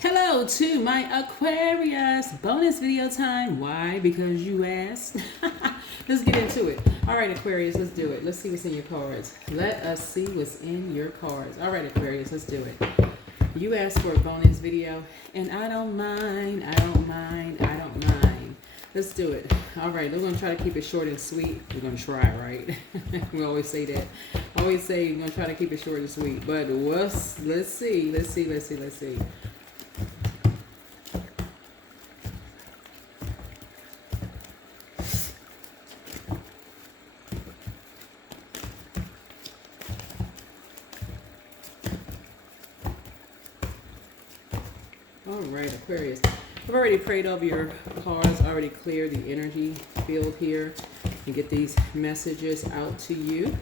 Hello to my Aquarius bonus video time. Why? Because you asked. Let's get into it. All right, Aquarius, let's do it. Let's see what's in your cards. Let us see what's in your cards. All right, Aquarius, let's do it. You asked for a bonus video, and I don't mind. I don't mind. I don't mind. Let's do it. All right, we're going to try to keep it short and sweet. We're going to try, right? We always say that. I always say we're going to try to keep it short and sweet. But let's see. Let's see. All right, Aquarius. I've already prayed over your cards, already cleared the energy field here and get these messages out to you.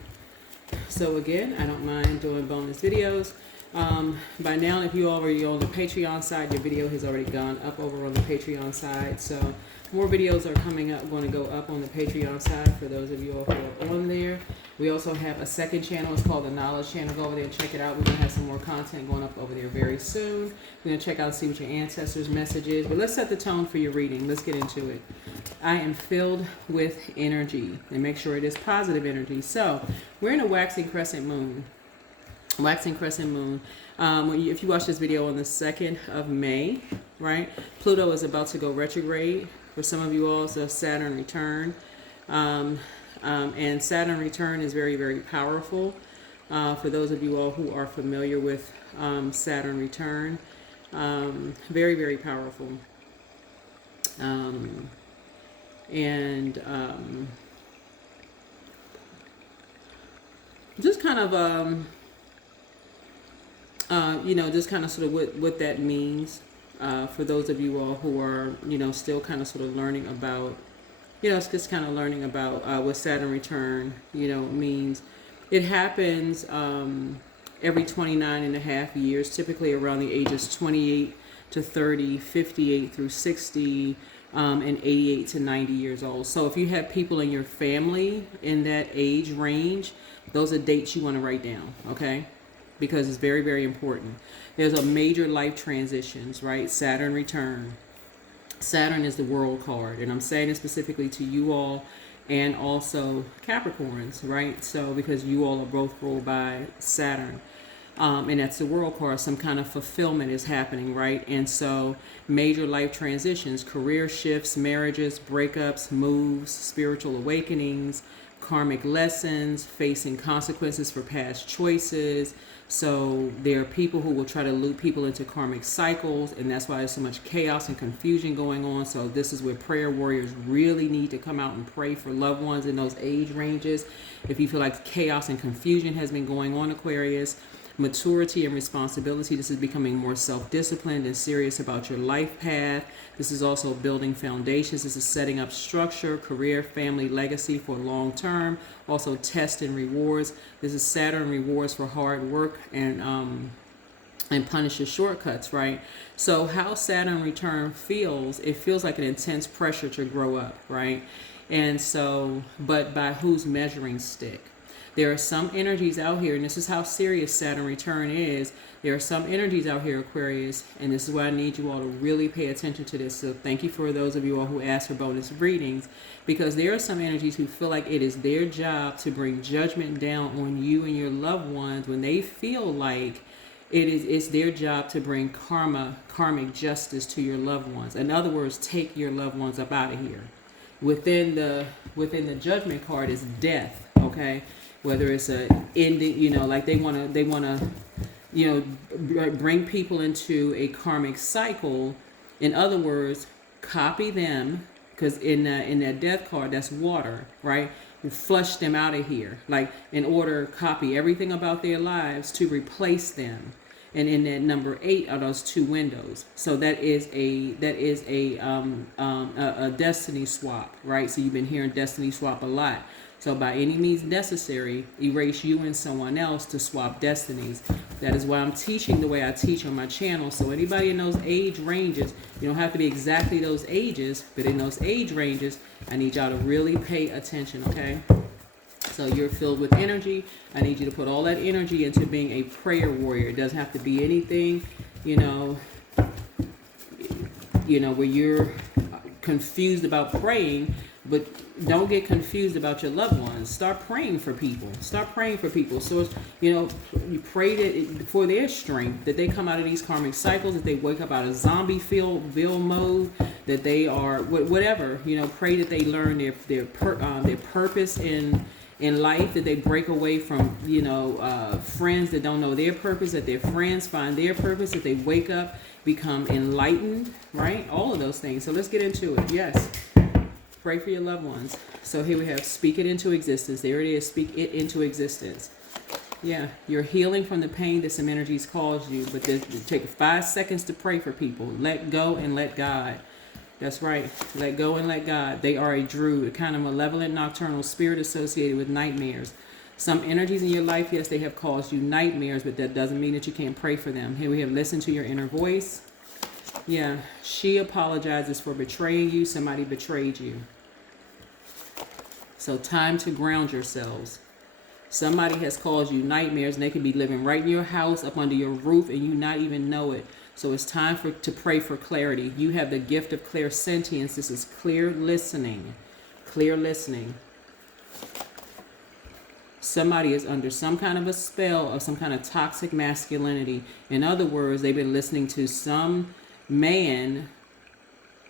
So again, I don't mind doing bonus videos. By now, if you already on the Patreon side, your video has already gone up over on the Patreon side. So more videos are coming up, going to go up on the Patreon side for those of you all who are on there. We also have a second channel. It's called the Knowledge Channel. Go over there and check it out. We're going to have some more content going up over there very soon. We're going to check out and see what your ancestors' message is. But let's set the tone for your reading. Let's get into it. I am filled with energy. And make sure it is positive energy. So we're in a waxing crescent moon. Waxing crescent moon. If you watch this video on the 2nd of May, right? Pluto is about to go retrograde. For some of you all, it's a Saturn return. And Saturn return is very, very powerful. For those of you all who are familiar with Saturn return, very, very powerful. Just kind of, just kind of sort of what that means for those of you all who are, still kind of sort of learning about, it's just kind of learning about what Saturn return, means. It happens every 29 and a half years, typically around the ages 28 to 30, 58 through 60, and 88 to 90 years old. So if you have people in your family in that age range, those are dates you want to write down, okay? Because it's very, very important. There's a major life transitions, right? Saturn return. Saturn is the world card, and I'm saying it specifically to you all and also Capricorns, right? So because you all are both ruled by Saturn, and that's the world card, some kind of fulfillment is happening, right? And so major life transitions, career shifts, marriages, breakups, moves, spiritual awakenings, karmic lessons, facing consequences for past choices. So there are people who will try to loop people into karmic cycles, and that's why there's so much chaos and confusion going on. So this is where prayer warriors really need to come out and pray for loved ones in those age ranges. If you feel like chaos and confusion has been going on, Aquarius, maturity and responsibility. This is becoming more self-disciplined and serious about your life path. This is also building foundations. This is setting up structure, career, family, legacy for long term. Also test and rewards. This is Saturn rewards for hard work and punishes shortcuts, right? So how Saturn return feels, it feels like an intense pressure to grow up, right? And so, but by whose measuring stick? There are some energies out here, and this is how serious Saturn return is. There are some energies out here, Aquarius, and this is why I need you all to really pay attention to this. So thank you for those of you all who asked for bonus readings, because there are some energies who feel like it is their job to bring judgment down on you and your loved ones when they feel like it's their job to bring karmic justice to your loved ones. In other words, take your loved ones up out of here. Within the judgment card is death, okay? Whether it's a ending, like they want to, bring people into a karmic cycle. In other words, copy them, because in that death card, that's water, right? You flush them out of here, like in order, copy everything about their lives to replace them. And in that number 8 are those 2 windows. So that is a destiny swap, right? So you've been hearing destiny swap a lot. So by any means necessary, erase you and someone else to swap destinies. That is why I'm teaching the way I teach on my channel. So anybody in those age ranges, you don't have to be exactly those ages, but in those age ranges, I need y'all to really pay attention, okay? So you're filled with energy. I need you to put all that energy into being a prayer warrior. It doesn't have to be anything, where you're confused about praying, but don't get confused about your loved ones. Start praying for people. Start praying for people. So, you pray that for their strength, that they come out of these karmic cycles, that they wake up out of zombie-ville mode, that they are whatever. Pray that they learn their purpose in life, that they break away from friends that don't know their purpose, that their friends find their purpose, that they wake up, become enlightened, right? All of those things. So let's get into it. Yes. Pray for your loved ones. So here we have speak it into existence. There it is. Speak it into existence. Yeah. You're healing from the pain that some energies caused you. But take 5 seconds to pray for people. Let go and let God. That's right. Let go and let God. They are a druid, a kind of malevolent nocturnal spirit associated with nightmares. Some energies in your life, yes, they have caused you nightmares, but that doesn't mean that you can't pray for them. Here we have listen to your inner voice. Yeah. She apologizes for betraying you. Somebody betrayed you. So time to ground yourselves. Somebody has caused you nightmares, and they could be living right in your house, up under your roof, and you not even know it. So it's time to pray for clarity. You have the gift of clairsentience. This is clear listening. Clear listening. Somebody is under some kind of a spell of some kind of toxic masculinity. In other words, they've been listening to some man,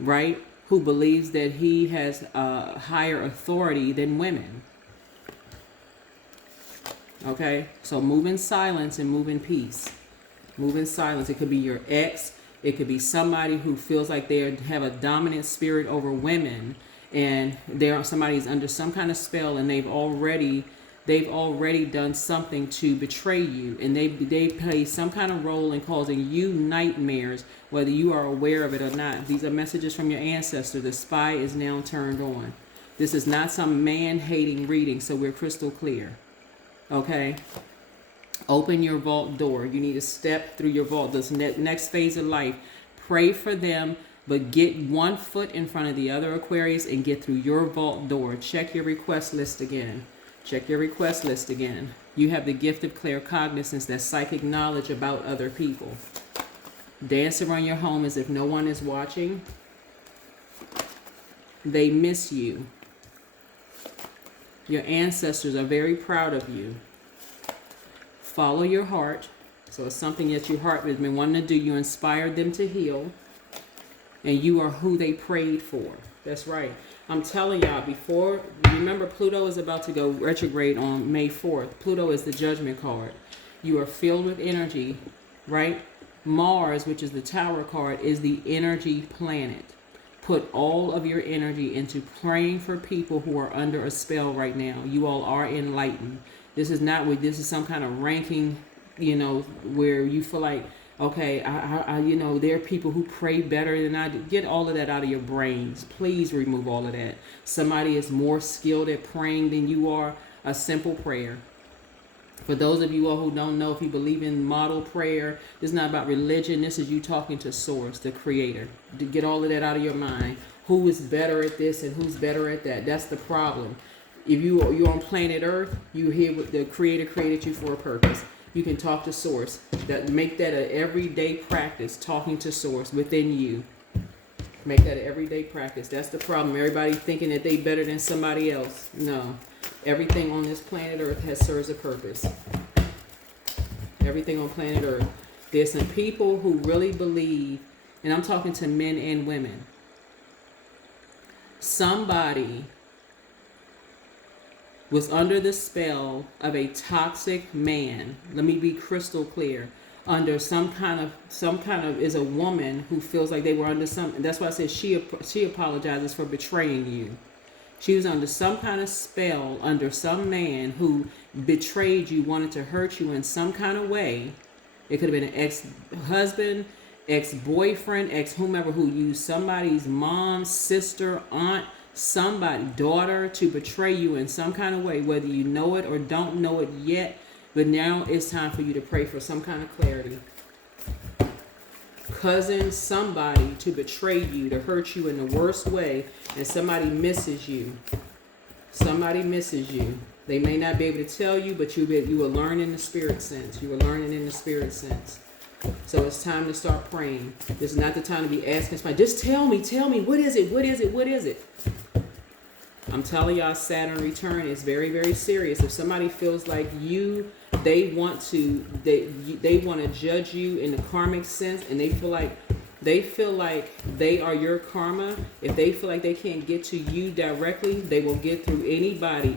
right, who believes that he has a higher authority than women. Okay? So move in silence and move in peace. Move in silence. It could be your ex. It could be somebody who feels like they have a dominant spirit over women, and somebody's under some kind of spell, and they've already done something to betray you, and they play some kind of role in causing you nightmares, whether you are aware of it or not. These are messages from your ancestor. The spy is now turned on. This is not some man-hating reading, so we're crystal clear. Okay? Open your vault door. You need to step through your vault. This next phase of life, pray for them, but get one foot in front of the other, Aquarius, and get through your vault door. Check your request list again. Check your request list again. You have the gift of claircognizance, that psychic knowledge about other people. Dance around your home as if no one is watching. They miss you. Your ancestors are very proud of you. Follow your heart. So it's something that your heart has been wanting to do. You inspired them to heal. And you are who they prayed for. That's right. I'm telling y'all, remember Pluto is about to go retrograde on May 4th. Pluto is the judgment card. You are filled with energy, right? Mars, which is the Tower card, is the energy planet. Put all of your energy into praying for people who are under a spell right now. You all are enlightened. This is some kind of ranking, where you feel like, okay, there are people who pray better than I do. Get all of that out of your brains. Please remove all of that. Somebody is more skilled at praying than you are. A simple prayer. For those of you all who don't know, if you believe in model prayer, this is not about religion. This is you talking to Source, the Creator. To get all of that out of your mind. Who is better at this and who's better at that? That's the problem. If you're on planet Earth, you hear what the Creator created you for a purpose. You can talk to Source. Make that an everyday practice, talking to Source within you. Make that an everyday practice. That's the problem. Everybody thinking that they better than somebody else. No. Everything on this planet Earth serves a purpose. Everything on planet Earth. There's some people who really believe, and I'm talking to men and women. Somebody was under the spell of a toxic man. Let me be crystal clear. Under some kind of is a woman who feels like they were under some. That's why I said she apologizes for betraying you. She was under some kind of spell under some man who betrayed you, wanted to hurt you in some kind of way. It could have been an ex-husband, ex-boyfriend, ex-whomever who used somebody's mom, sister, aunt, somebody, daughter, to betray you in some kind of way, whether you know it or don't know it yet. But now it's time for you to pray for some kind of clarity. Cousin, somebody to betray you, to hurt you in the worst way, and somebody misses you. Somebody misses you. They may not be able to tell you, but you will learn in the spirit sense. You will learn it in the spirit sense. So it's time to start praying. This is not the time to be asking somebody, just tell me, what is it, what is it, what is it? I'm telling y'all, Saturn return is very, very serious. If somebody feels like they want to judge you in the karmic sense, and they feel like they are your karma. If they feel like they can't get to you directly, they will get through anybody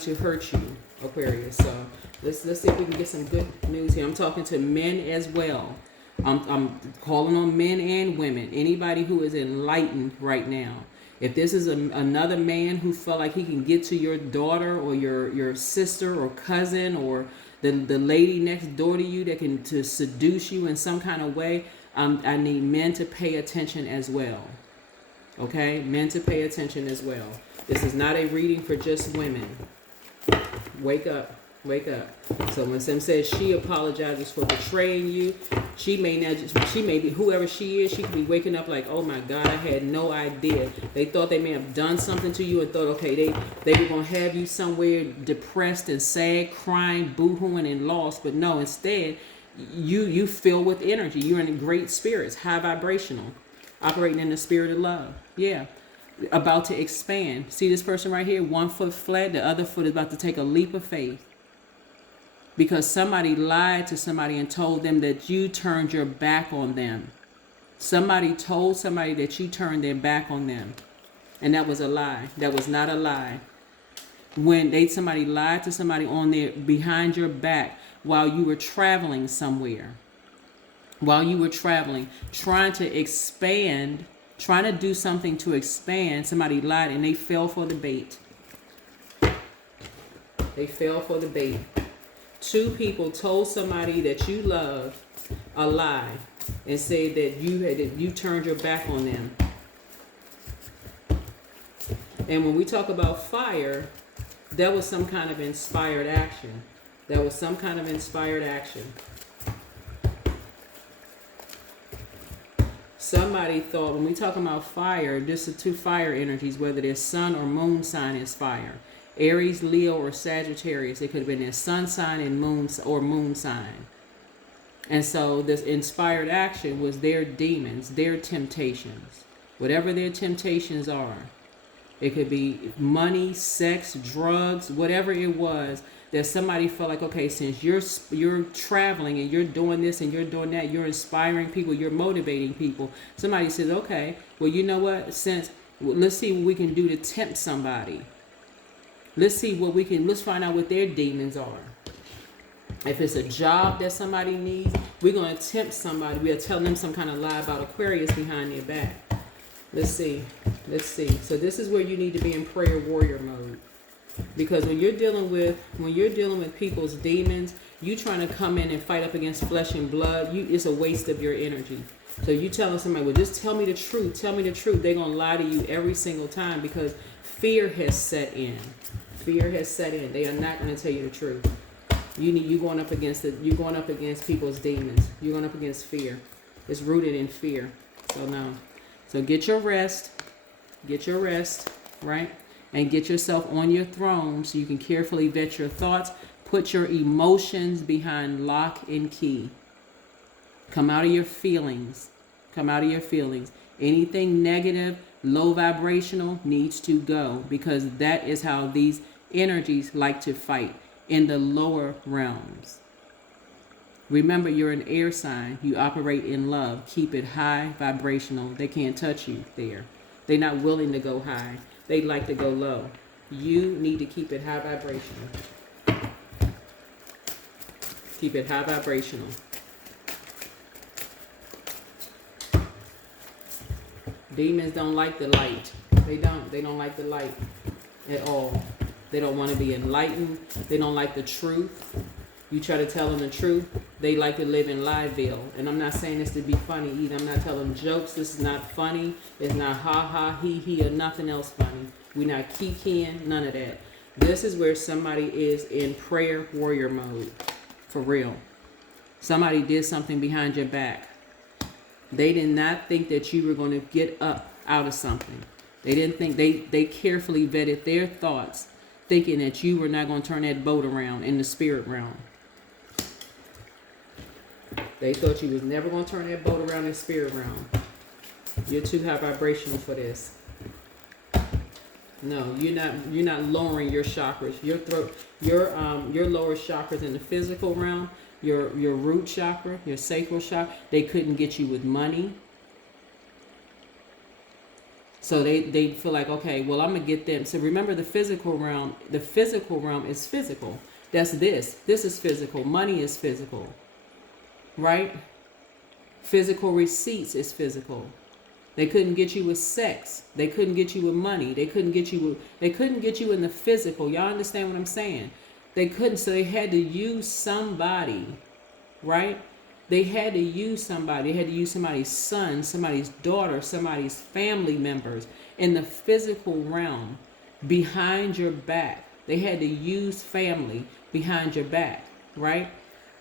to hurt you, Aquarius. So let's see if we can get some good news here. I'm talking to men as well. I'm calling on men and women. Anybody who is enlightened right now. If this is another man who felt like he can get to your daughter or your sister or cousin or the lady next door to you that can to seduce you in some kind of way, I need men to pay attention as well. Okay? Men to pay attention as well. This is not a reading for just women. Wake up. Wake up. So when Sim says she apologizes for betraying you, she may be, whoever she is, she could be waking up like, oh my God, I had no idea. They thought they may have done something to you and thought, okay, they were going to have you somewhere depressed and sad, crying, boo-hooing and lost. But no, instead, you fill with energy. You're in great spirits, high vibrational, operating in the spirit of love. Yeah. About to expand. See this person right here, 1 foot flat, the other foot is about to take a leap of faith. Because somebody lied to somebody and told them that you turned your back on them. Somebody told somebody that you turned their back on them. And that was a lie. That was not a lie. When somebody lied to somebody on their behind your back while you were traveling somewhere. While you were traveling, trying to expand, trying to do something to expand, somebody lied and they fell for the bait. They fell for the bait. 2 people told somebody that you love a lie and said that you turned your back on them. And when we talk about fire, that was some kind of inspired action. That was some kind of inspired action. Somebody thought, when we talk about fire, this is 2 fire energies, whether their sun or moon sign is fire. Aries, Leo, or Sagittarius. It could have been their sun sign and moon sign. And so this inspired action was their demons, their temptations. Whatever their temptations are. It could be money, sex, drugs, whatever it was, that somebody felt like, okay, since you're traveling and you're doing this and you're doing that, you're inspiring people, you're motivating people. Somebody says, okay, well, you know what? Let's see what we can do to tempt somebody. Let's find out what their demons are. If it's a job that somebody needs, we're going to tempt somebody. We'll tell them some kind of lie about Aquarius behind their back. Let's see. So this is where you need to be in prayer warrior mode. Because when you're dealing with people's demons, you trying to come in and fight up against flesh and blood, it's a waste of your energy. So you telling somebody, well, just tell me the truth. They're going to lie to you every single time because fear has set in. They are not going to tell you the truth. You're going up against people's demons. You're going up against fear. It's rooted in fear. So no. So get your rest, right? And get yourself on your throne so you can carefully vet your thoughts. Put your emotions behind lock and key. Come out of your feelings. Anything negative, low vibrational needs to go, because that is how these energies like to fight in the lower realms. Remember, you're an air sign. You operate in love. Keep it high vibrational. They can't touch you there. They're not willing to go high. They like to go low. You need to keep it high vibrational. Keep it high vibrational. Demons don't like the light. They don't like the light at all. They don't want to be enlightened. They don't like the truth. You try to tell them the truth, they like to live in Lieville. And I'm not saying this to be funny either. I'm not telling jokes. This is not funny. It's not ha, he, or nothing else funny. We're not kikiing, none of that. This is where somebody is in prayer warrior mode. For real. Somebody did something behind your back. They did not think that you were going to get up out of something. They didn't think, they carefully vetted their thoughts thinking that you were not going to turn that boat around in the spirit realm. They thought you was never going to turn that boat around in the spirit realm. You're too high vibrational for this. No, you're not lowering your chakras. Your throat, your lower chakras in the physical realm, your root chakra, your sacral chakra, they couldn't get you with money. So they feel like, okay, well, I'm gonna get them. So remember, the physical realm is physical. That's this. This is physical. Money is physical. Right? Physical receipts is physical. They couldn't get you with sex. They couldn't get you with money. They couldn't get you in the physical. Y'all understand what I'm saying? They couldn't, so they had to use somebody, right? They had to use somebody. They had to use somebody's son, somebody's daughter, somebody's family members in the physical realm behind your back. They had to use family behind your back, right?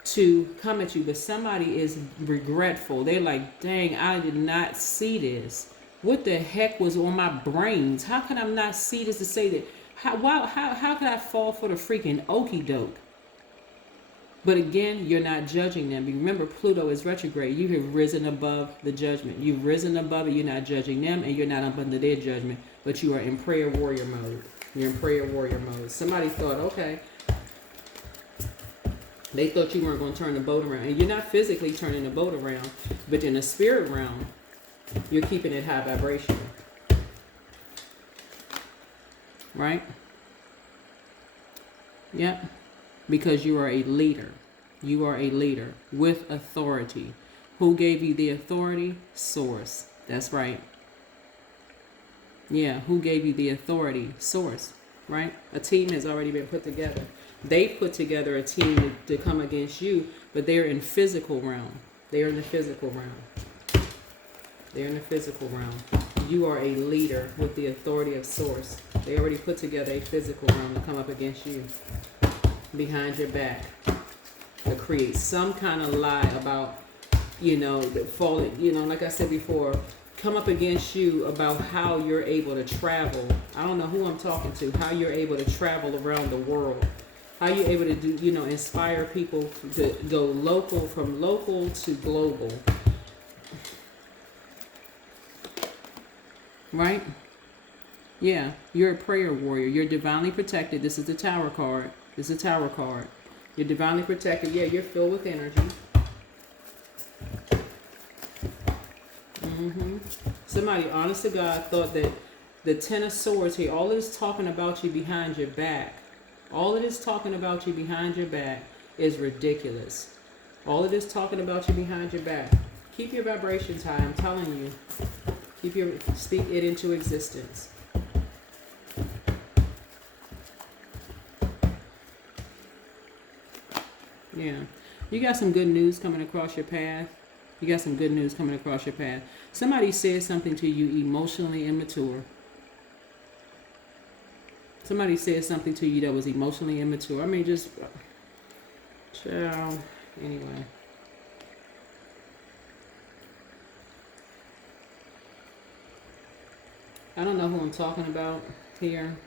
To come at you. But somebody is regretful. They're like, dang, I did not see this. What the heck was on my brains? How could I not see this to say that? How could I fall for the freaking okie doke? But again, you're not judging them. Remember, Pluto is retrograde. You have risen above the judgment. You've risen above it. You're not judging them, and you're not up under their judgment. But you are in prayer warrior mode. You're in prayer warrior mode. Somebody thought, okay, they thought you weren't going to turn the boat around. And you're not physically turning the boat around, but in the spirit realm, you're keeping it high vibration. Right? Yep. Because you are a leader. You are a leader with authority. Who gave you the authority? Source. That's right. Yeah, who gave you the authority? Source. Right? A team has already been put together. They put together a team to come against you, but they're in physical realm. They're in the physical realm. They're in the physical realm. You are a leader with the authority of source. They already put together a physical realm to come up against you behind your back, to create some kind of lie about, falling, like I said before, come up against you about how you're able to travel. I don't know who I'm talking to, how you're able to travel around the world. How you're able to do, inspire people to go from local to global. Right? Yeah, you're a prayer warrior. You're divinely protected. This is the Tower card. This is a Tower card. You're divinely protected. Yeah, you're filled with energy. Somebody, honest to God, thought that the Ten of Swords here, all of this talking about you behind your back, all of this talking about you behind your back is ridiculous. All of this talking about you behind your back. Keep your vibrations high, I'm telling you. Speak it into existence. Yeah. You got some good news coming across your path. You got some good news coming across your path. Somebody said something to you emotionally immature. Somebody said something to you that was emotionally immature. I mean, just, child, anyway. I don't know who I'm talking about here.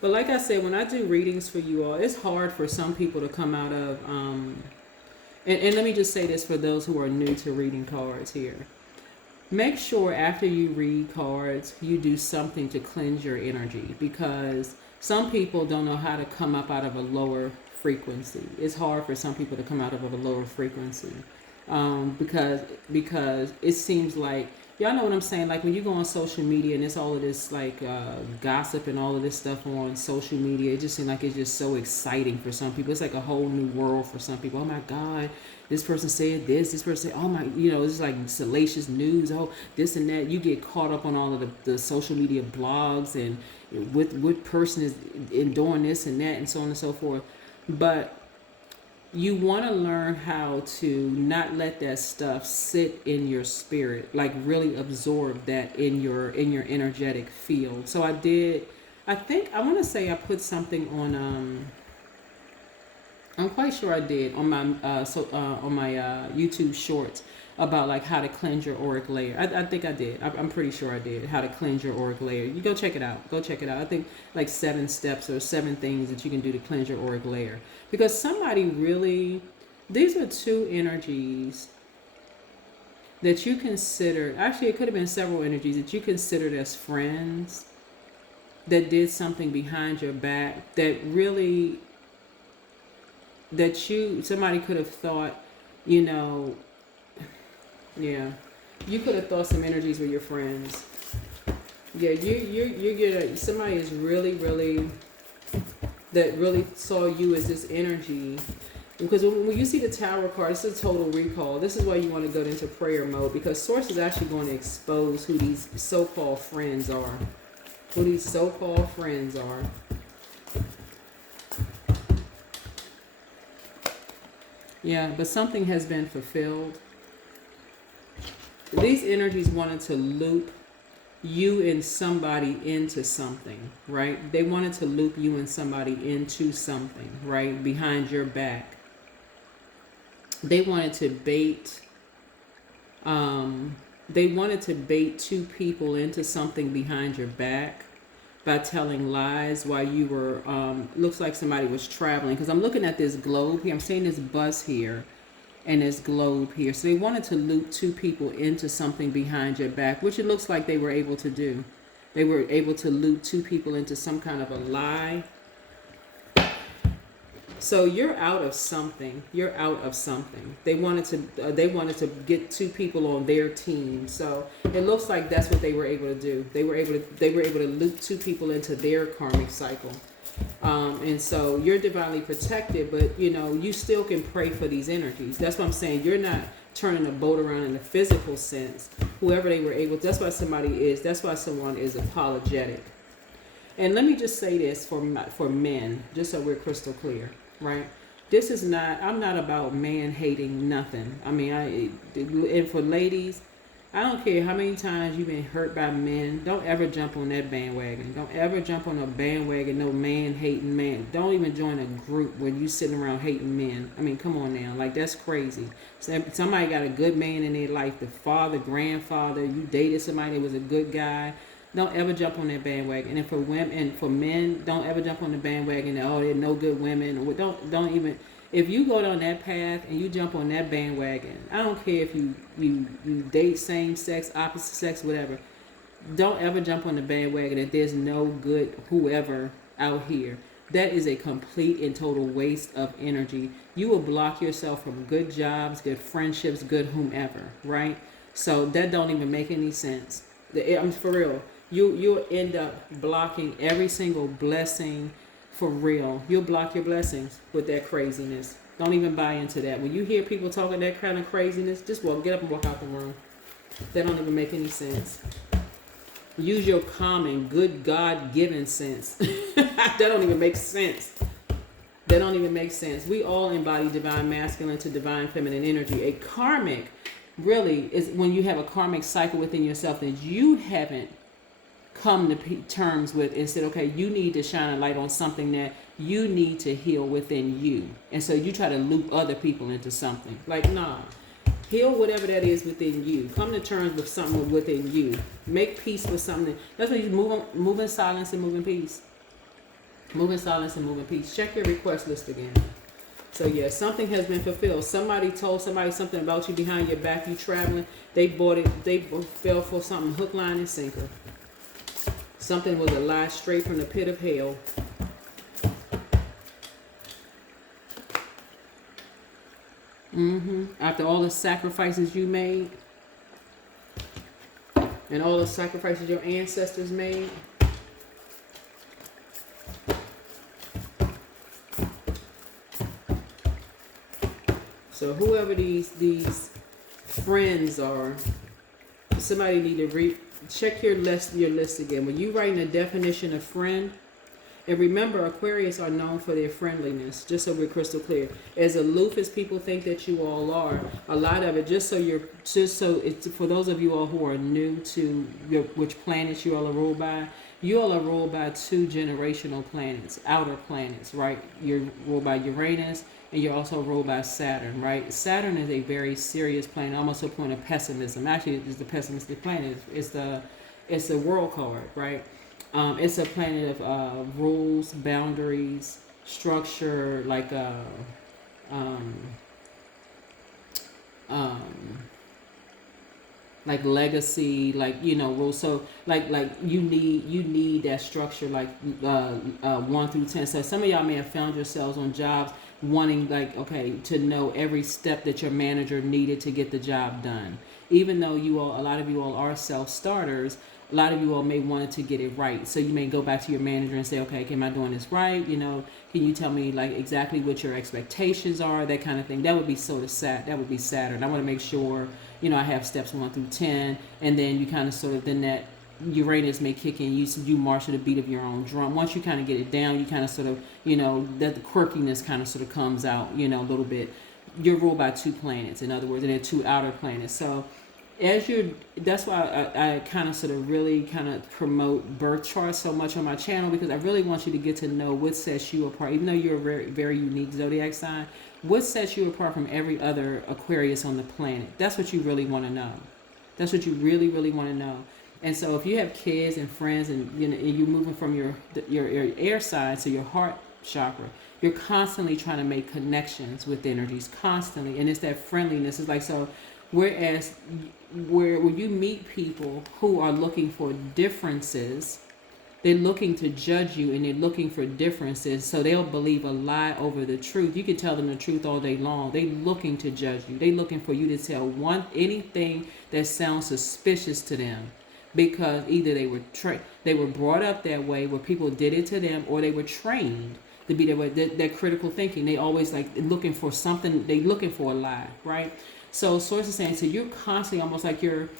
But like I said, when I do readings for you all, it's hard for some people to come out of, and let me just say this for those who are new to reading cards here. Make sure after you read cards, you do something to cleanse your energy, because some people don't know how to come up out of a lower frequency. It's hard for some people to come out of a lower frequency, because it seems like, y'all know what I'm saying, like when you go on social media and it's all of this like gossip and all of this stuff on social media, it just seems like it's just so exciting for some people. It's like a whole new world for some people. Oh my God, this person said this person said, oh my, it's like salacious news, oh this and that. You get caught up on all of the social media blogs and what person is doing this and that and so on and so forth. But you want to learn how to not let that stuff sit in your spirit, like really absorb that in your energetic field. So I want to say I put something on, I'm quite sure I did on my YouTube shorts. about like how to cleanse your auric layer. I think I did. I'm pretty sure I did. How to cleanse your auric layer. You go check it out. Go check it out. I think like 7 steps or 7 things that you can do to cleanse your auric layer. Because somebody really, these are 2 energies that you consider, actually it could have been several energies that you considered as friends that did something behind your back that really, that somebody could have thought, you know, yeah, you could have thought some energies were your friends. Yeah, you're gonna, somebody is really, that really saw you as this energy. Because when you see the Tower card, this is a total recall. This is why you want to go into prayer mode, because Source is actually going to expose who these so-called friends are. Who these so-called friends are. Yeah, but something has been fulfilled. These energies wanted to loop you and somebody into something, right? They wanted to loop you and somebody into something, right? Behind your back. They wanted to bait, they wanted to bait 2 people into something behind your back by telling lies while you were, looks like somebody was traveling. Because I'm looking at this globe here. I'm seeing this bus here and this globe here. So they wanted to loop 2 people into something behind your back, which it looks like they were able to do. They were able to loop 2 people into some kind of a lie. So you're out of something. You're out of something. They wanted to get 2 people on their team. So it looks like that's what they were able to do. They were able to loop 2 people into their karmic cycle. And so you're divinely protected, but you know, you still can pray for these energies. That's what I'm saying. You're not turning a boat around in the physical sense. Whoever they were able to, that's why someone is apologetic. And let me just say this for men, just so we're crystal clear, right? This is not, I'm not about man hating nothing. I mean, and for ladies, I don't care how many times you've been hurt by men. Don't ever jump on that bandwagon. Don't ever jump on a bandwagon, no man hating man. Don't even join a group where you sitting around hating men. I mean, come on now. Like, that's crazy. Somebody got a good man in their life, the father, grandfather. You dated somebody that was a good guy. Don't ever jump on that bandwagon. And for women and for men, don't ever jump on the bandwagon that, oh, they're no good women. Or don't even. If you go down that path and you jump on that bandwagon, I don't care if you date same sex, opposite sex, whatever. Don't ever jump on the bandwagon that there's no good whoever out here. That is a complete and total waste of energy. You will block yourself from good jobs, good friendships, good whomever, right? So that don't even make any sense. I'm for real. You'll end up blocking every single blessing. For real, you'll block your blessings with that craziness. Don't even buy into that. When you hear people talking that kind of craziness, just get up and walk out the room. That don't even make any sense. Use your common, good God-given sense. That don't even make sense. That don't even make sense. We all embody divine masculine to divine feminine energy. A karmic really is when you have a karmic cycle within yourself that you haven't come to terms with and said, okay, you need to shine a light on something that you need to heal within you. And so you try to loop other people into something. Like, nah. Heal whatever that is within you. Come to terms with something within you. Make peace with something. That's when you move in silence and move in peace. Move in silence and move in peace. Check your request list again. So yeah, something has been fulfilled. Somebody told somebody something about you behind your back. You traveling. They bought it. They fell for something hook, line, and sinker. Something was a lie straight from the pit of hell. After all the sacrifices you made and all the sacrifices your ancestors made. So whoever these friends are, somebody need to check your list again. When you writing a definition of friend, and remember, Aquarius are known for their friendliness, just so we're crystal clear. As aloof as people think that you all are, a lot of it, just so it's for those of you all who are new to which planets you all are ruled by, you all are ruled by 2 generational planets, outer planets, right? You're ruled by Uranus and you're also ruled by Saturn, right? Saturn is a very serious planet, almost to a point of pessimism. Actually, it's the pessimistic planet. It's the world card, right? It's a planet of rules, boundaries, structure, um, um, like legacy, like rules. So like you need that structure, like 1 through 10. So some of y'all may have found yourselves on jobs wanting, like, okay, to know every step that your manager needed to get the job done. Even though a lot of you all are self-starters, a lot of you all may want to get it right. So you may go back to your manager and say, okay, am I doing this right? Can you tell me like exactly what your expectations are? That kind of thing. That would be that would be Saturn. I want to make sure, I have steps 1 through 10, and then you kind of sort of, then that Uranus may kick in. You march to the beat of your own drum. Once you kind of get it down, you kind of sort of, that the quirkiness kind of sort of comes out, a little bit. You're ruled by 2 planets, in other words, and they're 2 outer planets. So that's why I kind of sort of really kind of promote birth charts so much on my channel, because I really want you to get to know what sets you apart. Even though you're a very, very unique zodiac sign, what sets you apart from every other Aquarius on the planet? That's what you really want to know. That's what you really, really want to know. And so if you have kids and friends, and and you're moving from your air sign to your heart chakra, you're constantly trying to make connections with energies, constantly. And it's that friendliness. It's like, so whereas where you meet people who are looking for differences, they're looking to judge you, and they're looking for differences, so they'll believe a lie over the truth. You can tell them the truth all day long. They're looking to judge you. They're looking for you to tell anything that sounds suspicious to them, because either they were brought up that way, where people did it to them, or they were trained to be that way. That critical thinking. They always like looking for something. They looking for a lie, right? So source is saying, so you're constantly almost like you're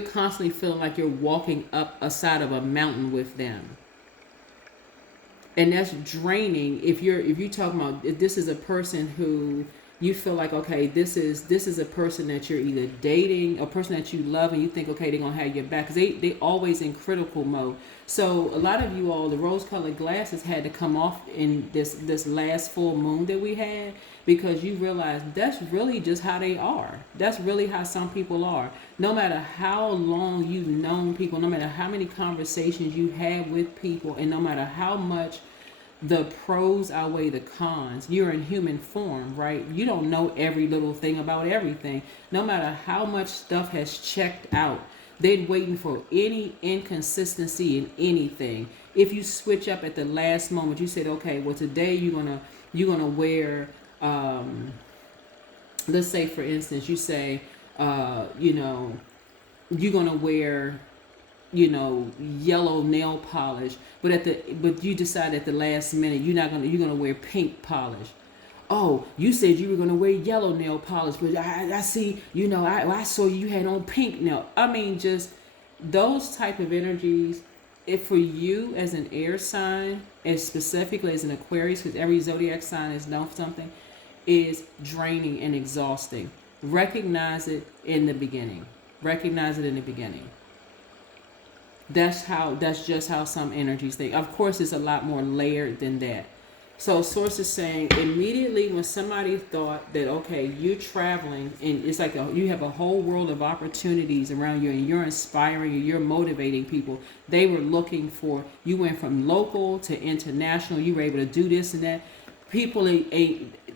constantly feeling like you're walking up a side of a mountain with them. And that's draining. If you talking about, if this is a person who you feel like, okay, this is a person that you're either dating, a person that you love, and you think, okay, they're gonna have your back, because they always in critical mode. So a lot of you all, the rose-colored glasses had to come off in this last full moon that we had, because you realize that's really just how they are. That's really how some people are. No matter how long you've known people, no matter how many conversations you have with people, and no matter how much the pros outweigh the cons, you're in human form, right? You don't know every little thing about everything. No matter how much stuff has checked out, they're waiting for any inconsistency in anything. If you switch up at the last moment, you said, okay, well, today you're gonna wear, let's say for instance, you say, you're gonna wear, yellow nail polish, but you decide at the last minute you're gonna wear pink polish. Oh, you said you were gonna wear yellow nail polish, but I see, I saw you had on pink nail. I mean, just those type of energies. If for you as an air sign, as specifically as an Aquarius, because every zodiac sign is known for something, is draining and exhausting. Recognize it in the beginning. Recognize it in the beginning. That's just how some energies think. Of course, it's a lot more layered than that. So source is saying, immediately when somebody thought that, okay, you're traveling, and it's like you have a whole world of opportunities around you, and you're inspiring and you're motivating people, they were looking for, you went from local to international, you were able to do this and that. People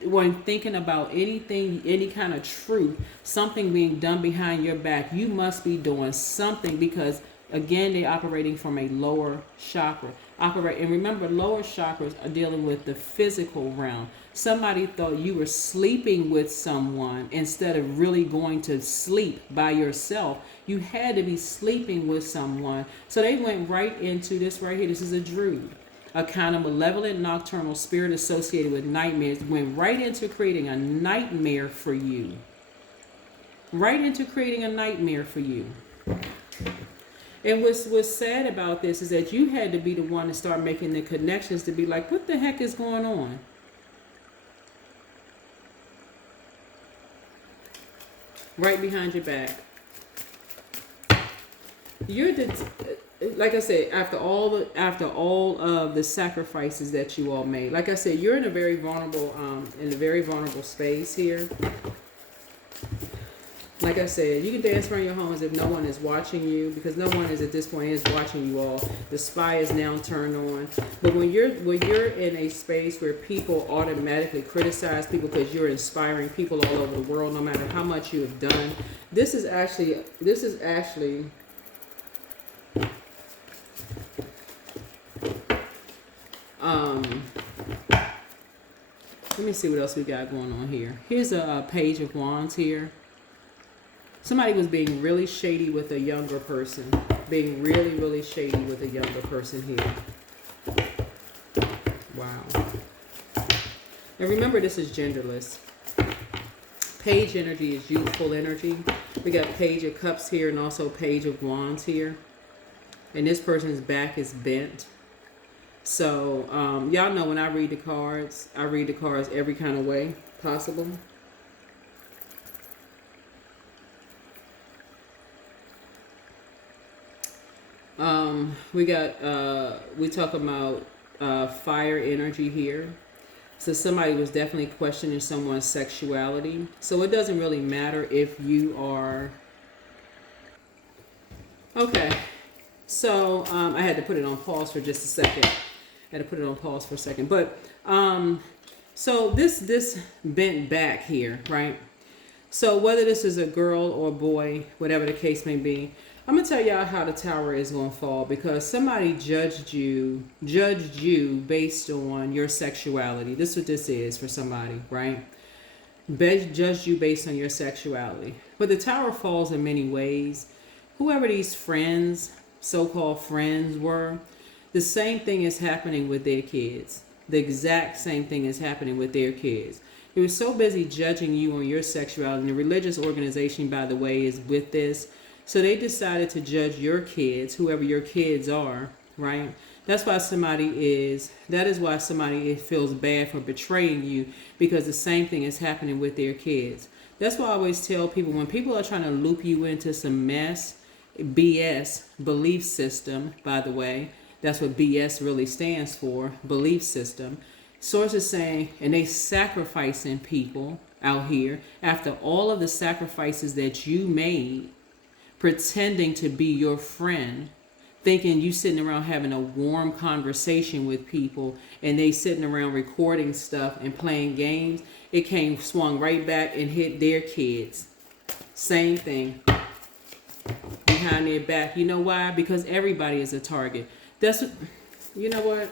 weren't thinking about anything, any kind of truth, something being done behind your back. You must be doing something, because again, they're operating from a lower chakra. And remember, lower chakras are dealing with the physical realm. Somebody thought you were sleeping with someone instead of really going to sleep by yourself. You had to be sleeping with someone. So they went right into this right here. This is a druid, a kind of malevolent nocturnal spirit associated with nightmares. Went right into creating a nightmare for you. Right into creating a nightmare for you. And what's sad about this is that you had to be the one to start making the connections, to be like, what the heck is going on? Right behind your back. you're like I said, after all of the sacrifices that you all made, like I said, you're in a very vulnerable space here. Like I said, you can dance around your homes if no one is watching you, because no one is at this point is watching you all. The spy is now turned on. But when you're in a space where people automatically criticize people because you're inspiring people all over the world, no matter how much you have done, this is actually. Let me see what else we got going on here. Here's a page of wands here. Somebody was being really shady with a younger person. Being really, really shady with a younger person here. Wow. And remember, this is genderless. Page energy is youthful energy. We got Page of Cups here and also Page of Wands here. And this person's back is bent. So, y'all know when I read the cards every kind of way possible. We talk about fire energy here. So somebody was definitely questioning someone's sexuality. So it doesn't really matter if you are... Okay. So I had to put it on pause for just a second. But so this bent back here, right? So whether this is a girl or a boy, whatever the case may be, I'm going to tell y'all how the tower is going to fall, because somebody judged you based on your sexuality. This is what this is for somebody, right? Judged you based on your sexuality. But the tower falls in many ways. Whoever these friends, so-called friends, were, the same thing is happening with their kids. The exact same thing is happening with their kids. They were so busy judging you on your sexuality. And the religious organization, by the way, is with this. So they decided to judge your kids, whoever your kids are, right? That is why somebody feels bad for betraying you, because the same thing is happening with their kids. That's why I always tell people, when people are trying to loop you into some mess, BS, belief system, by the way, that's what BS really stands for, belief system. Sources saying, and they sacrificing people out here after all of the sacrifices that you made, pretending to be your friend, thinking you sitting around having a warm conversation with people, and they sitting around recording stuff and playing games. It swung right back and hit their kids. Same thing. Behind their back. You know why? Because everybody is a target. That's what, you know what?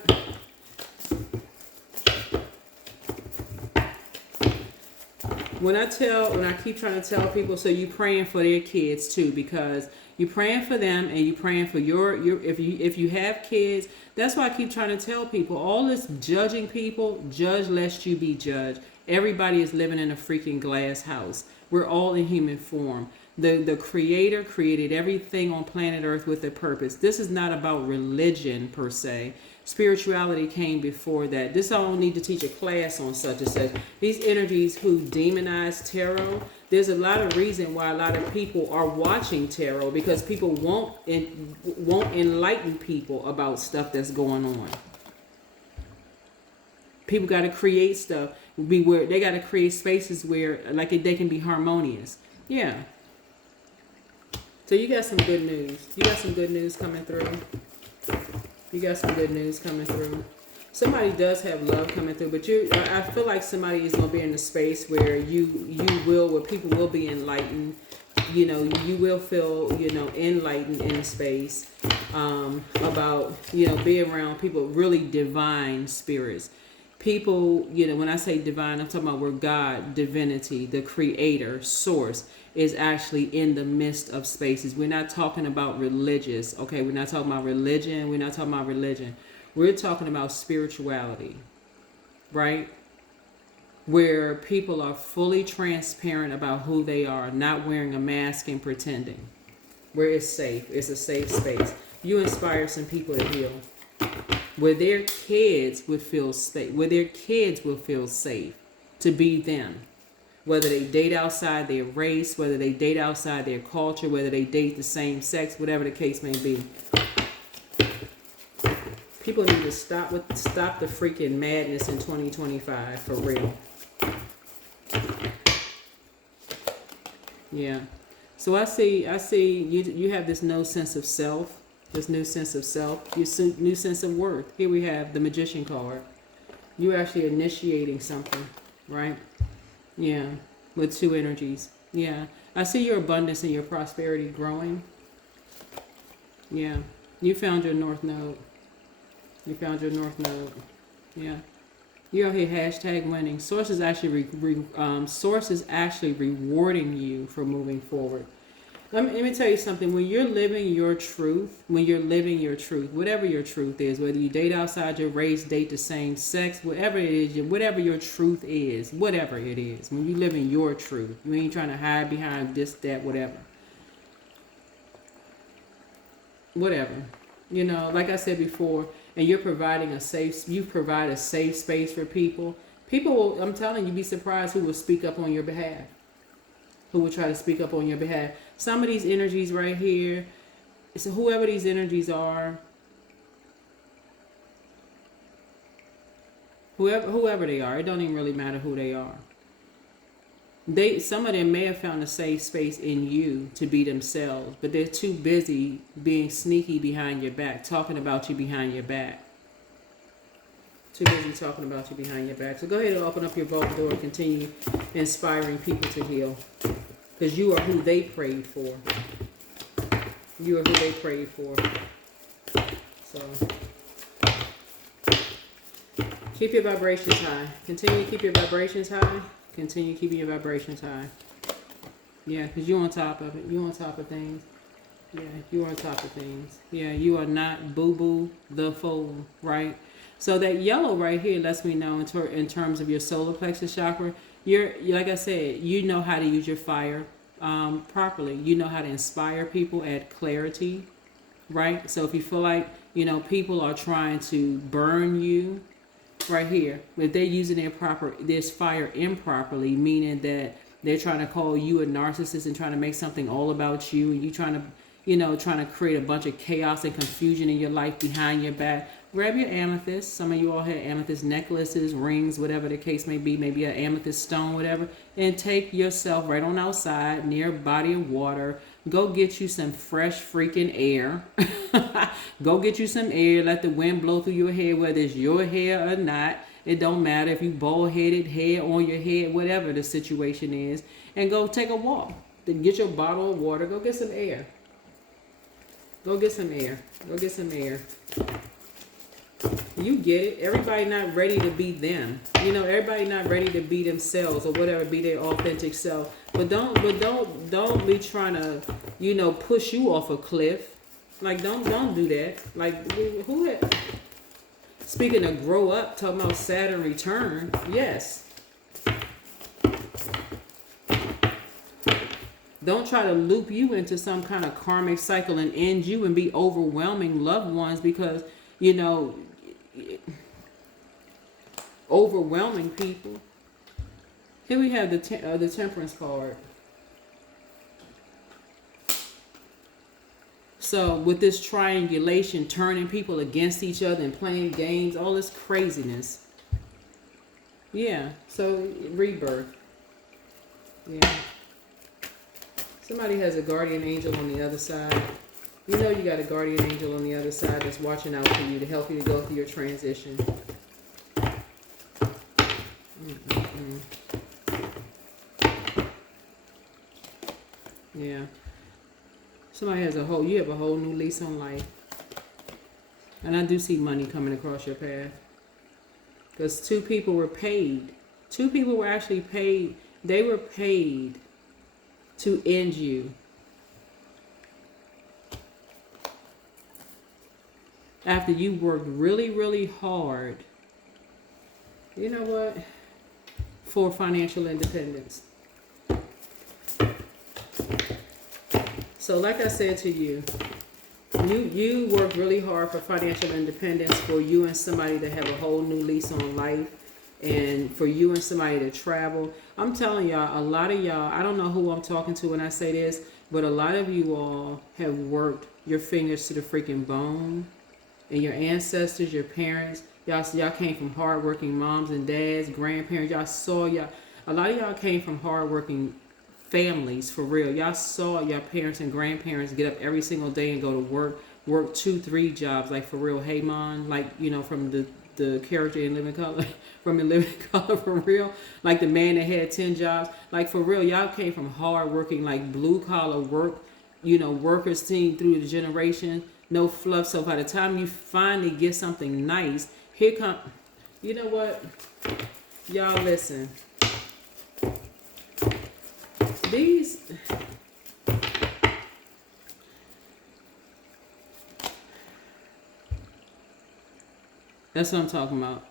When I keep trying to tell people, so you praying for their kids too, because you praying for them and you praying for your if you have kids. That's why I keep trying to tell people, all this judging people, judge lest you be judged. Everybody is living in a freaking glass house. We're all in human form. The Creator created everything on planet Earth with a purpose. This is not about religion per se. Spirituality came before that. This I don't need to teach a class on such and such. These energies who demonize tarot, there's a lot of reason why a lot of people are watching tarot, because people won't enlighten people about stuff that's going on. People got to create stuff. They got to create spaces where like they can be harmonious. Yeah. So you got some good news. You got some good news coming through. Somebody does have love coming through, but I feel like somebody is going to be in a space where where people will be enlightened. You know, you will feel, enlightened in a space about, being around people, really divine spirits. People, when I say divine, I'm talking about where God, divinity, the creator, source, is actually in the midst of spaces. We're not talking about religious, okay? We're not talking about religion. We're talking about spirituality, right? Where people are fully transparent about who they are, not wearing a mask and pretending. Where it's safe. It's a safe space. You inspire some people to heal. Where their kids will feel safe. To be them. whether they date outside their race, whether they date outside their culture, whether they date the same sex, whatever the case may be. People need to stop the freaking madness in 2025, for real. Yeah. So I see you have this no sense of self, this new sense of self, your new sense of worth. Here we have the Magician card. You're actually initiating something, right? Yeah, with two energies. Yeah. I see your abundance and your prosperity growing. Yeah. You found your North Node. You found your North Node. Yeah. You're out here hashtag winning. Source is actually rewarding you for moving forward. Let me tell you something. When you're living your truth, whatever your truth is, whether you date outside your race, date the same sex, whatever it is, whatever your truth is, whatever it is, when you live in your truth, you ain't trying to hide behind this, that, whatever. Whatever. You know, like I said before, and you provide a safe space for people. People will, I'm telling you, be surprised who will speak up on your behalf. Who will try to speak up on your behalf. Some of these energies right here, so whoever these energies are, whoever they are, it don't even really matter who they are. Some of them may have found a safe space in you to be themselves, but they're too busy being sneaky behind your back, talking about you behind your back. Too busy talking about you behind your back. So go ahead and open up your vault door and continue inspiring people to heal. Because you are who they prayed for. You are who they prayed for. So keep your vibrations high. Continue to keep your vibrations high. Continue keeping your vibrations high. Yeah, because you're on top of it. You're on top of things. Yeah, you're on top of things. Yeah, you are not boo-boo the fool, right? So that yellow right here lets me know in terms of your solar plexus chakra, you're like I said, you know how to use your fire properly. You know how to inspire people, add clarity, right? So if you feel like, people are trying to burn you, right here, if they're using this fire improperly, meaning that they're trying to call you a narcissist and trying to make something all about you, and you trying to create a bunch of chaos and confusion in your life behind your back, grab your amethyst. Some of you all had amethyst necklaces, rings, whatever the case may be, maybe an amethyst stone, whatever, and take yourself right on outside near a body of water. Go get you some fresh freaking air. Go get you some air. Let the wind blow through your hair, whether it's your hair or not. It don't matter if you bald-headed, hair on your head, whatever the situation is. And go take a walk. Then get your bottle of water. Go get some air. Go get some air. Go get some air. You get it. Everybody not ready to be them. Everybody not ready to be themselves or whatever, be their authentic self. But don't be trying to, push you off a cliff. Like don't do that. Like who had, speaking of grow up, talking about Saturn return, yes. Don't try to loop you into some kind of karmic cycle and end you and be overwhelming loved ones because, overwhelming people. Here we have the Temperance card. So with this triangulation, turning people against each other and playing games, all this craziness. Yeah, so rebirth. Yeah. Somebody has a guardian angel on the other side. You got a guardian angel on the other side that's watching out for you to help you to go through your transition. Yeah. Somebody has you have a whole new lease on life. And I do see money coming across your path. Because two people were paid. Two people were actually paid. They were paid to end you. After you worked really, really hard. You know what? For financial independence. So like I said to you, you worked really hard for financial independence, for you and somebody to have a whole new lease on life and for you and somebody to travel. I'm telling y'all, a lot of y'all, I don't know who I'm talking to when I say this, but a lot of you all have worked your fingers to the freaking bone, and your ancestors, your parents, y'all came from hardworking moms and dads, grandparents. A lot of y'all came from hardworking families, for real. Y'all saw your parents and grandparents get up every single day and go to work 2-3 jobs, like for real. Hey man, like, you know, from the character in Living Color, from In Living Color, for real. Like the man that had 10 jobs, like for real. Y'all came from hardworking, like blue collar work, you know, workers team through the generation. No fluff. So by the time you finally get something nice, here come, you know what, y'all listen. These, that's what I'm talking about.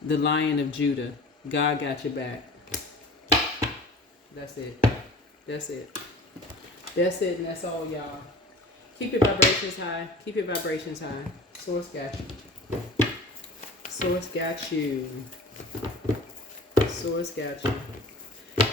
The Lion of Judah. God got your back. That's it. That's it. That's it, and that's all, y'all. Keep your vibrations high. Keep your vibrations high. Source got you. Source got you. Source got you.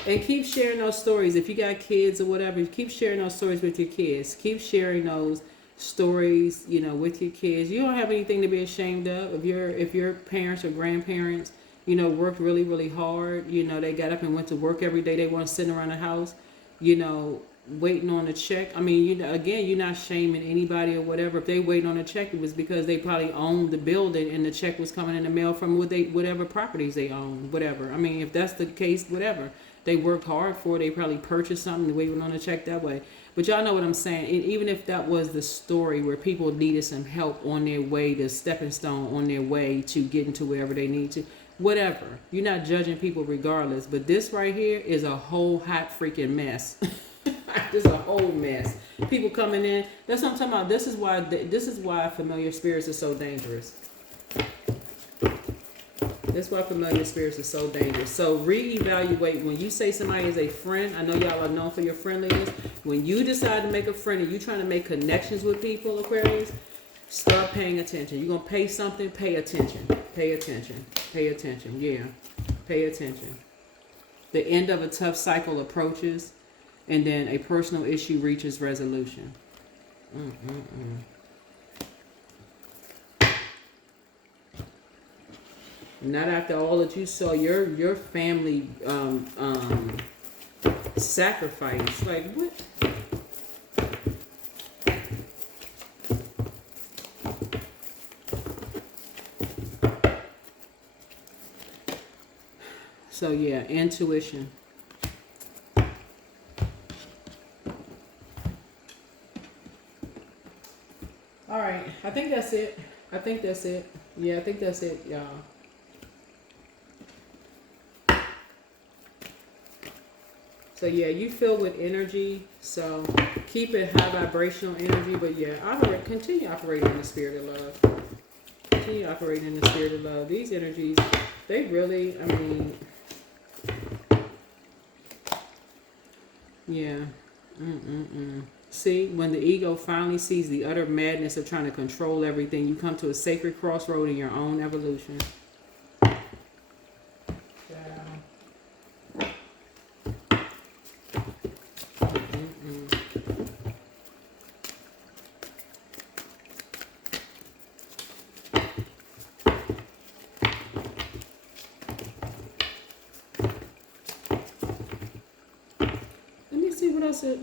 And keep sharing those stories. If you got kids or whatever, keep sharing those stories with your kids. Keep sharing those stories, you know, with your kids. You don't have anything to be ashamed of. If your parents or grandparents, you know, worked really, really hard, you know, they got up and went to work every day, they weren't sitting around the house, you know, waiting on a check. I mean, you know, again, you're not shaming anybody or whatever. If they waiting on a check, it was because they probably owned the building and the check was coming in the mail from whatever properties they own, whatever. I mean, if that's the case, whatever. They worked hard for it. They probably purchased something, waiting on a check that way. But y'all know what I'm saying. And even if that was the story where people needed some help on their way, the stepping stone on their way to getting to wherever they need to, whatever. You're not judging people regardless. But this right here is a whole hot freaking mess. This is a whole mess. People coming in. That's what I'm talking about. This is why familiar spirits are so dangerous. That's why familiar spirits are so dangerous. So reevaluate when you say somebody is a friend. I know y'all are known for your friendliness. When you decide to make a friend and you're trying to make connections with people, Aquarius, start paying attention. You're going to pay something, pay attention. Pay attention. Pay attention. Yeah. Pay attention. The end of a tough cycle approaches, and then a personal issue reaches resolution. Not after all that you saw your family sacrifice. Like what? So yeah, intuition. All right, I think that's it. I think that's it. Yeah, I think that's it, y'all. So yeah, you fill with energy, so keep it high vibrational energy. But yeah, continue operating in the spirit of love. Continue operating in the spirit of love. These energies, they really, I mean, yeah. See, when the ego finally sees the utter madness of trying to control everything, you come to a sacred crossroad in your own evolution.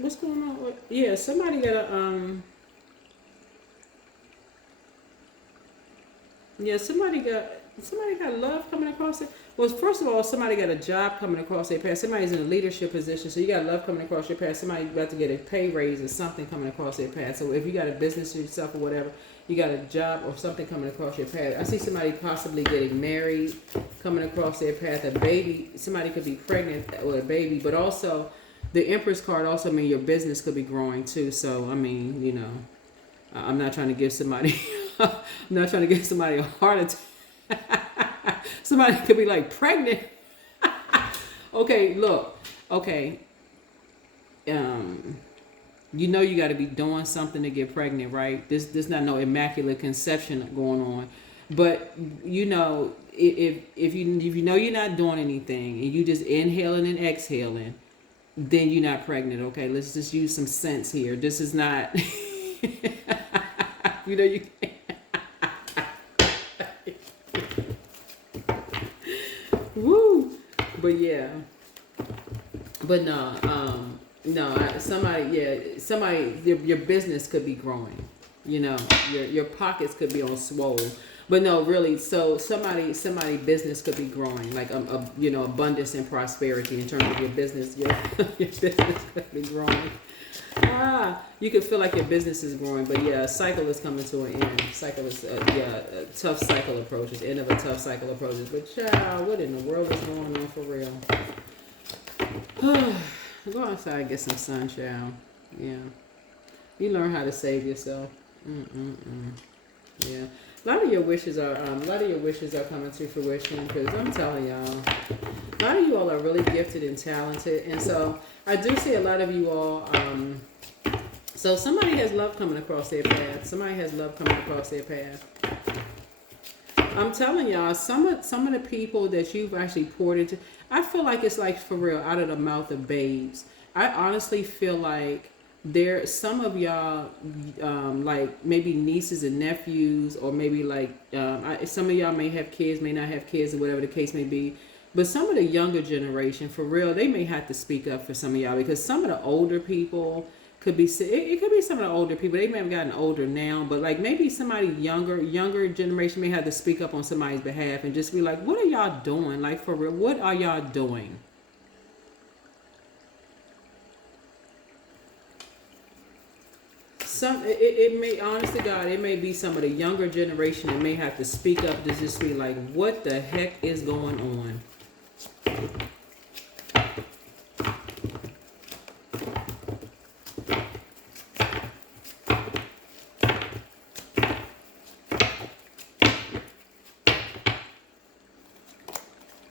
What's going on? Yeah, somebody got a somebody got love coming across it. Well, first of all, somebody got a job coming across their path. Somebody's in a leadership position, so you got love coming across your path. Somebody about to get a pay raise or something coming across their path. So if you got a business yourself or whatever, you got a job or something coming across your path. I see somebody possibly getting married coming across their path. A baby, somebody could be pregnant with a baby, but also the Empress card also means your business could be growing too. So I mean, you know, I'm not trying to give somebody, I'm not trying to give somebody a heart attack. Somebody could be like pregnant. Okay, look, okay. You know you got to be doing something to get pregnant, right? This not no immaculate conception going on, but you know if you know you're not doing anything and you just inhaling and exhaling, then you're not pregnant. Okay, let's just use some sense here. This is not. You know you. Woo, but yeah, but no, somebody, your business could be growing. You know, your pockets could be on swole. But no, really. So somebody business could be growing, like abundance and prosperity in terms of your business. Your business could be growing. You could feel like your business is growing, but yeah, a cycle is coming to an end. Cycle is a tough cycle approaches. End of a tough cycle approaches. But child, what in the world is going on for real? Go outside and get some sun, child. Yeah, you learn how to save yourself. Yeah. A lot of your wishes are coming to fruition, because I'm telling y'all, a lot of you all are really gifted and talented, and so I do see a lot of you all. So somebody has love coming across their path. Somebody has love coming across their path. I'm telling y'all, some of the people that you've actually poured into, I feel like it's like for real, out of the mouth of babes. I honestly feel like some of y'all, like maybe nieces and nephews, or maybe like some of y'all may have kids, may not have kids, or whatever the case may be. But some of the younger generation, for real, they may have to speak up for some of y'all, because some of the older people could be, it could be some of the older people. They may have gotten older now, but like maybe somebody younger generation may have to speak up on somebody's behalf and just be like, what are y'all doing? Like for real, what are y'all doing? It may, honest to God, it may be some of the younger generation that may have to speak up to just be like, what the heck is going on?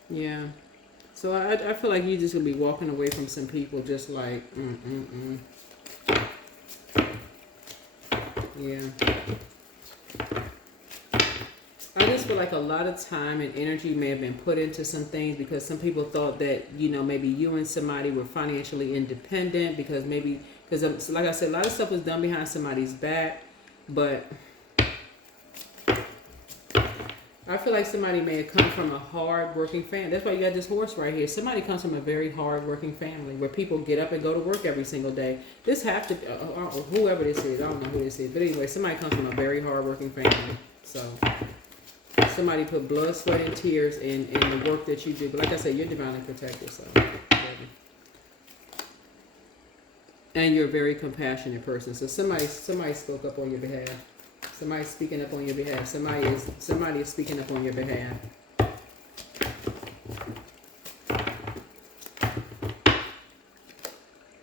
Yeah. So I feel like you just gonna be walking away from some people just like, Yeah. I just feel like a lot of time and energy may have been put into some things, because some people thought that, maybe you and somebody were financially independent, because like I said, a lot of stuff was done behind somebody's back, but I feel like somebody may have come from a hard-working family. That's why you got this horse right here. Somebody comes from a very hard-working family where people get up and go to work every single day. This have to, whoever this is, I don't know who this is, but anyway, somebody comes from a very hard-working family. So somebody put blood, sweat, and tears in the work that you do. But like I said, you're divinely protected, so. And you're a very compassionate person. So somebody spoke up on your behalf. Somebody's speaking up on your behalf. Somebody is speaking up on your behalf.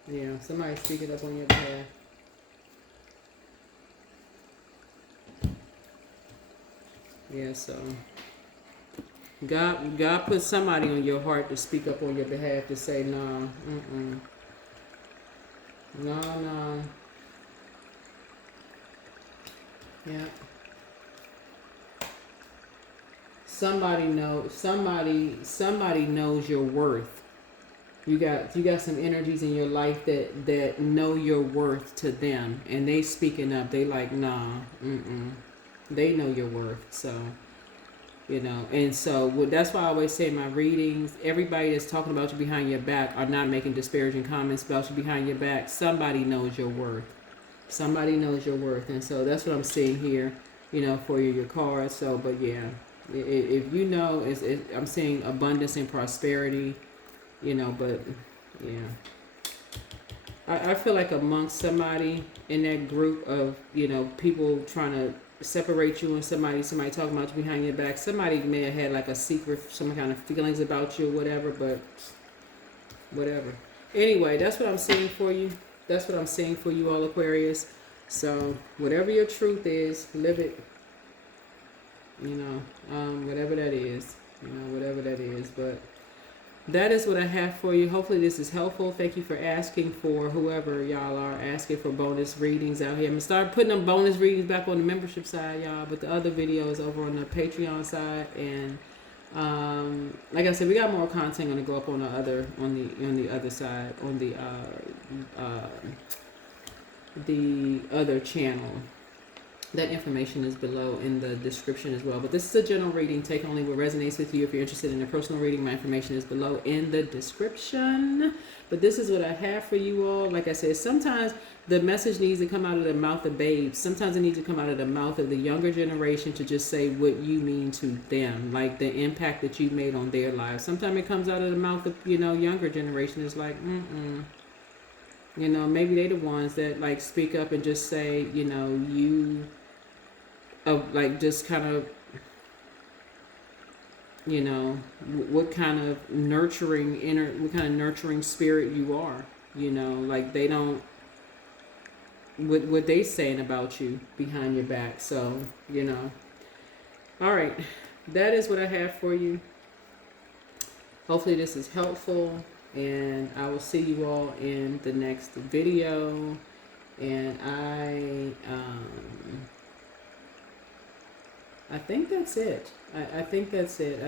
Yeah, somebody's speaking up on your behalf. Yeah, so God put somebody on your heart to speak up on your behalf, to say no, no. Yeah. Somebody knows your worth. You got some energies in your life that know your worth to them, and they speaking up. They like, nah, They know your worth. So, and so that's why I always say in my readings, everybody that's talking about you behind your back are not making disparaging comments about you behind your back. Somebody knows your worth. Somebody knows your worth, and so that's what I'm seeing here, for your cards. So, but yeah, if I'm seeing abundance and prosperity, but yeah, I feel like amongst somebody in that group of people trying to separate you and somebody talking about you behind your back, somebody may have had like a secret, some kind of feelings about you or whatever, but whatever. Anyway, that's what I'm seeing for you. That's what I'm seeing for you all, Aquarius. So whatever your truth is, live it. Whatever that is. Whatever that is. But that is what I have for you. Hopefully this is helpful. Thank you for asking, for whoever y'all are asking for bonus readings out here. I'm going to start putting them bonus readings back on the membership side, y'all. But the other videos over on the Patreon side. And Like I said, we got more content going to go up on the other other side, on the other channel. That information is below in the description as well. But this is a general reading. Take only what resonates with you. If you're interested in a personal reading, my information is below in the description. But this is what I have for you all. Like I said, sometimes the message needs to come out of the mouth of babes. Sometimes it needs to come out of the mouth of the younger generation to just say what you mean to them, like the impact that you made on their lives. Sometimes it comes out of the mouth of, younger generation. It's like, maybe they the ones that like speak up and just say, you like just kind of, what kind of nurturing spirit you are, like they don't, what they saying about you behind your back. So, all right, that is what I have for you. Hopefully this is helpful, and I will see you all in the next video. And I think that's it. I think that's it.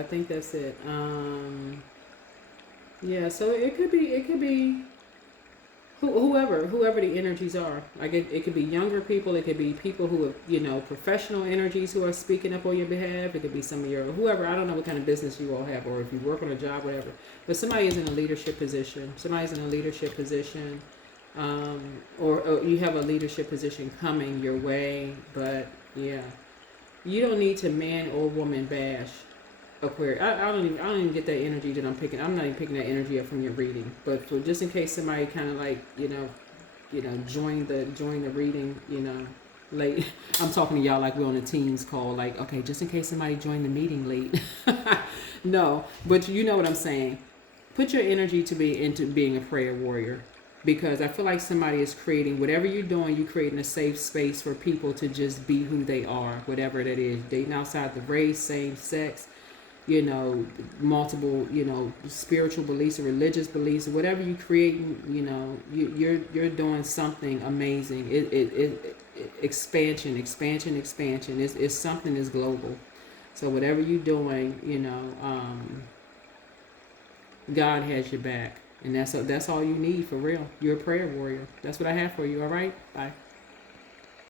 Yeah, so it could be whoever the energies are. Like it could be younger people, it could be people who have, professional energies who are speaking up on your behalf. It could be some of your, whoever, I don't know what kind of business you all have, or if you work on a job, whatever. But somebody is in a leadership position. Or you have a leadership position coming your way. But yeah, you don't need to man or woman bash Aquarius. I don't even get that energy that I'm picking. I'm not even picking that energy up from your reading. But for just in case somebody kind of like join the reading, late. I'm talking to y'all like we're on a Teams call. Like, okay, just in case somebody joined the meeting late. No, but you know what I'm saying. Put your energy to be into being a prayer warrior. Because I feel like somebody is creating, whatever you're doing, you're creating a safe space for people to just be who they are, whatever that is. Dating outside the race, same sex, multiple, spiritual beliefs or religious beliefs, whatever you creating, you're doing something amazing. Expansion. It's something that's global. So whatever you're doing, God has your back. And that's all you need, for real. You're a prayer warrior. That's what I have for you. All right? Bye.